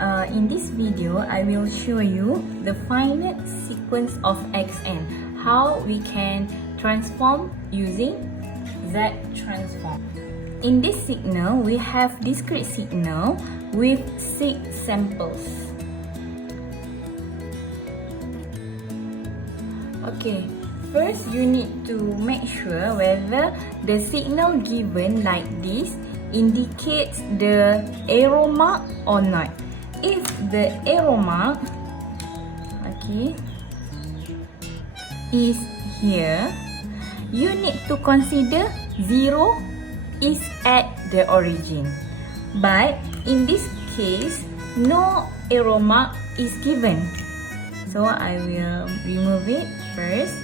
In this video, I will show you the finite sequence of xn, how we can transform using Z transform. In this signal, we have discrete signal with 6 samples. Okay, first you need to make sure whether the signal given like this indicates the arrow mark or not. If the arrow mark, okay, is here, you need to consider 0 is at the origin. But in this case, no arrow mark is given. So I will remove it first.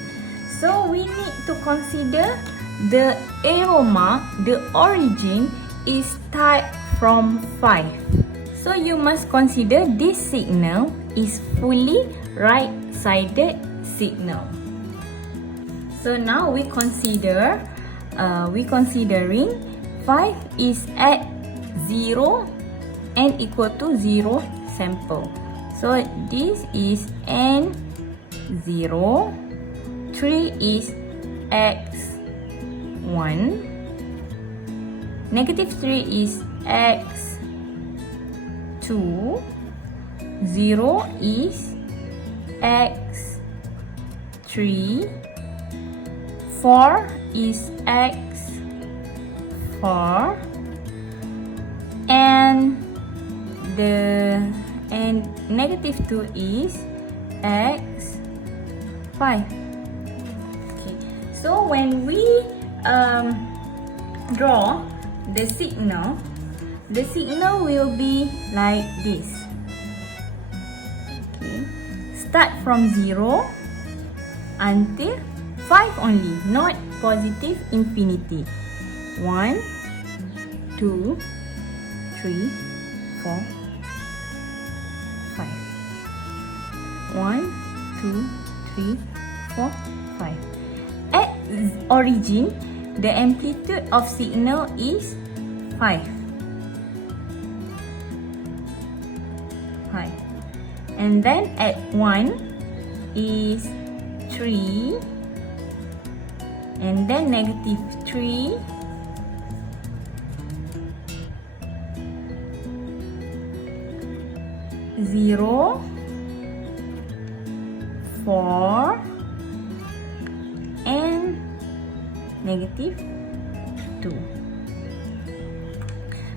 So we need to consider the arrow mark, the origin is start from 5. So you must consider this signal is fully right-sided signal. So now we considering 5 is at 0 and equal to 0 sample. So this is n0, 3 is x1, negative 3 is x2, 0 is x3, 4 is x4, and negative 2 is x5. Okay, so when we draw the signal will be like this. Okay, start from 0 until 5 only, not positive infinity. 1, 2, 3, 4, 5. 1, 2, 3, 4, 5. At origin, the amplitude of signal is 5. And then at 1 is 3, and then negative 3, 0, 4, and negative 2.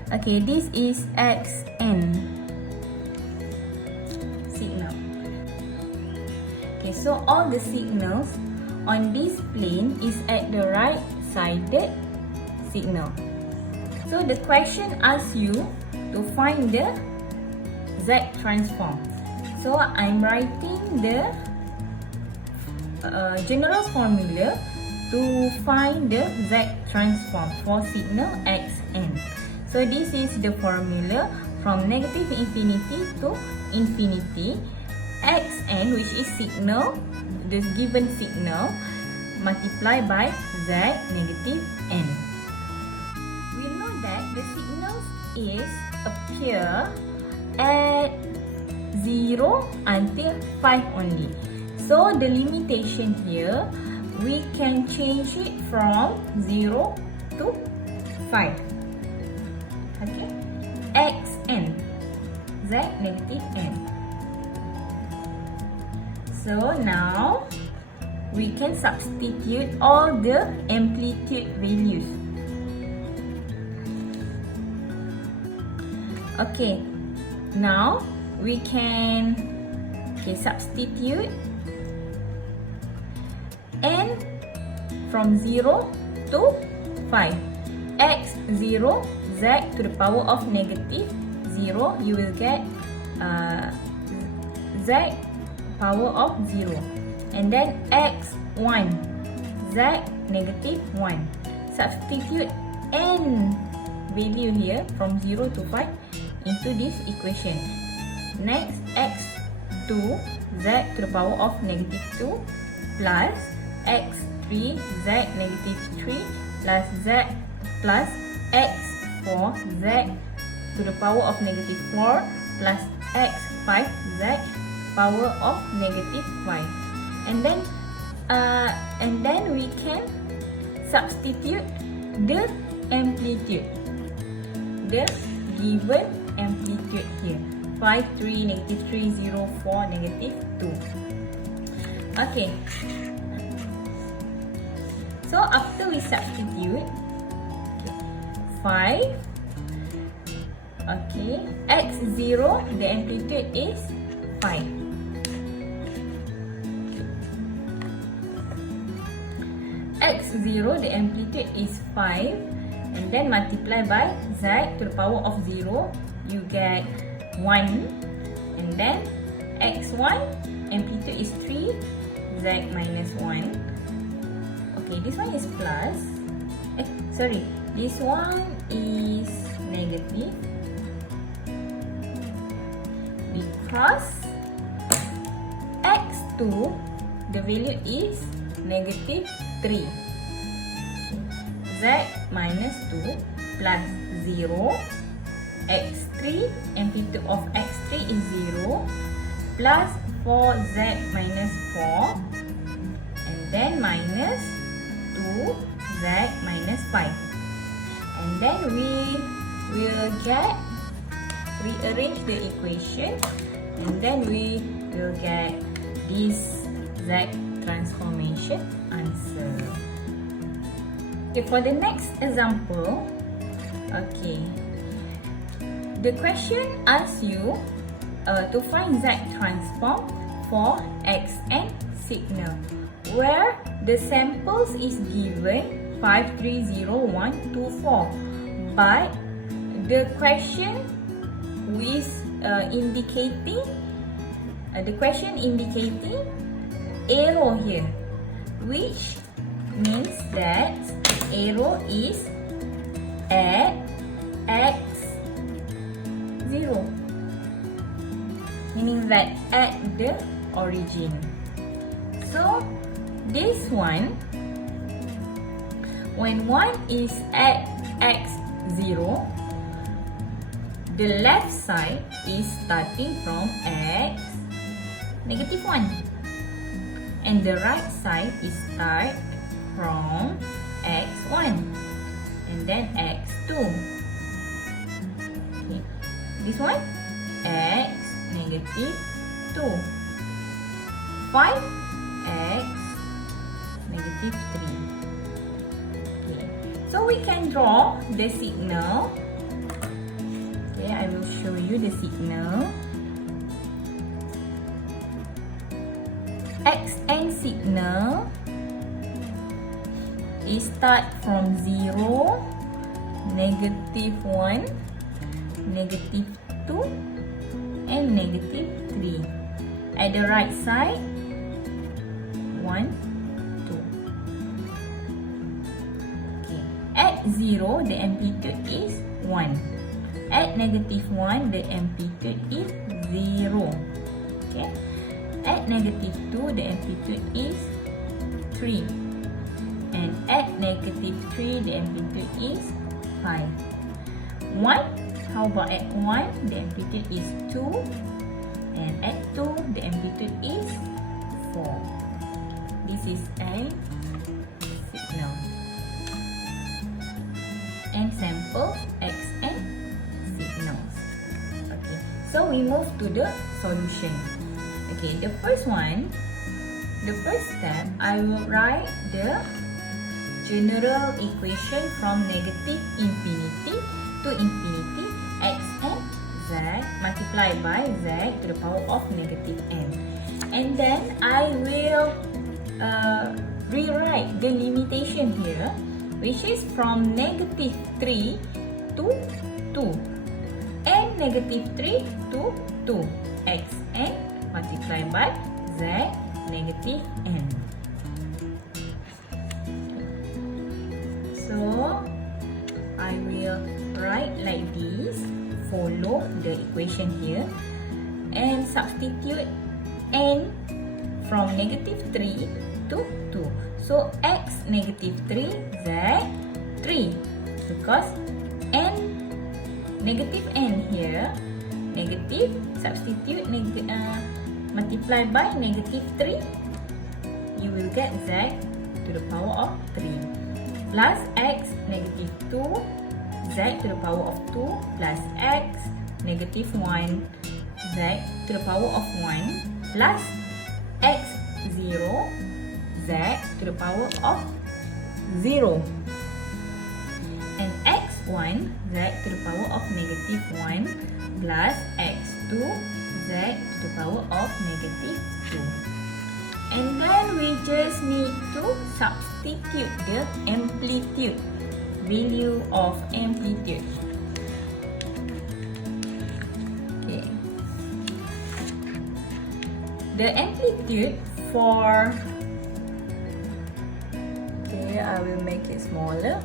Okay, this is xn signal. Okay, so all the signals on this plane is at the right-sided signal. So the question asks you to find the Z transform. So I'm writing the general formula to find the Z transform for signal xn. So this is the formula from negative infinity to infinity. Xn, which is signal, the given signal, multiplied by Z negative n. We know that the signals is appear at 0 until 5 only. So the limitation here, we can change it from 0 to 5. Okay, xn, Z negative n. So now we can substitute all the amplitude values. Okay, now we can substitute n from 0 to 5. x0, z to the power of negative 0, you will get z power of 0. And then x1, z negative 1. Substitute n value here from 0 to 5 into this equation. Next, x2, z to the power of negative 2 plus x3, z negative 3 plus z plus x4, z to the power of negative 4 plus x 5 z power of negative 5. And then we can substitute the amplitude, the given amplitude here. 5, 3, negative 3, 0, 4, negative 2. Okay. So after we substitute, 5, okay, x0, the amplitude is 5. X0, the amplitude is 5, and then multiply by z to the power of 0, you get 1, and then x1, amplitude is 3, z minus 1. Okay, this one is plus. This one is negative because x2, the value is negative 3. Z minus 2 plus 0. X3, amplitude of x3 is 0 plus 4z minus 4, and then minus 2z minus 5, and then we will rearrange the equation, and then we will get this z transformation answer. Okay, for the next example, okay, the question asks you to find z transform for xn signal, where the samples is given 5, 3, 0, 1, 2, 4, but the question is indicating arrow here, which means that arrow is at x0, meaning that at the origin. So this one, when one is at x0, the left side is starting from x negative 1, and the right side is start from x1 and then x2. Okay. This one x negative 2, 5x negative 3. Okay. So we can draw the signal. Okay, I will show you the signal. Xn signal is start from 0, negative 1, negative 2, and negative 3. At the right side, 1, 2. Okay. At 0, the amplitude is 1. At negative 1, the amplitude is 0. Okay. At negative 2, the amplitude is 3. And at negative 3, the amplitude is 5. 1, how about at 1, the amplitude is 2. And at 2, the amplitude is 4. This is a signal. And sample Xn signals. Okay, so we move to the solution. Okay, the first step, I will write the general equation from negative infinity to infinity, xn z multiplied by z to the power of negative n. And then I will rewrite the limitation here, which is from negative 3 to 2 and negative 3 to 2, xn multiplied by z negative n. So I will write like this, follow the equation here, and substitute n from negative 3 to 2. So x negative 3, z 3, because n negative n here negative, substitute multiply by negative 3, you will get z to the power of 3 plus x negative 2, z to the power of 2 plus x negative 1, z to the power of 1 plus x 0, z to the power of 0 and x1, z to the power of negative 1 plus x2, z to the power of negative 2. And then we just need to substitute the amplitude, value of amplitude. Okay. The amplitude for, okay, I will make it smaller.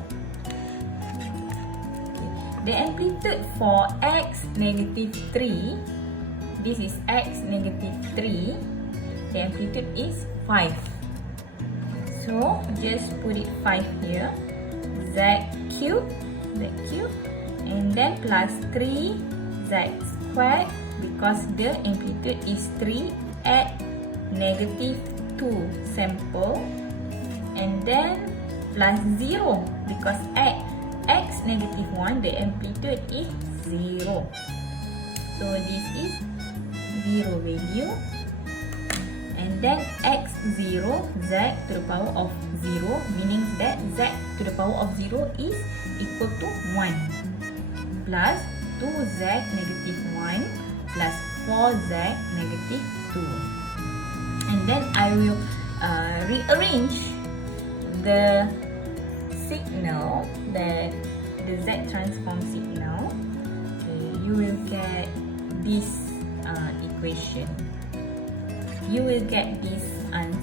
Okay. The amplitude for x negative 3, this is x negative 3, the amplitude is 5. So just put it 5 here, z cube, and then plus 3 z squared, because the amplitude is 3 at negative 2 sample, and then plus 0, because at x negative 1 the amplitude is 0. So this is 0 value. And then x0, z to the power of 0, meaning that z to the power of 0 is equal to 1, plus 2z negative 1 plus 4z negative 2. And then I will rearrange the signal, that the z transform signal. Okay, you will get this equation. You will get this answer.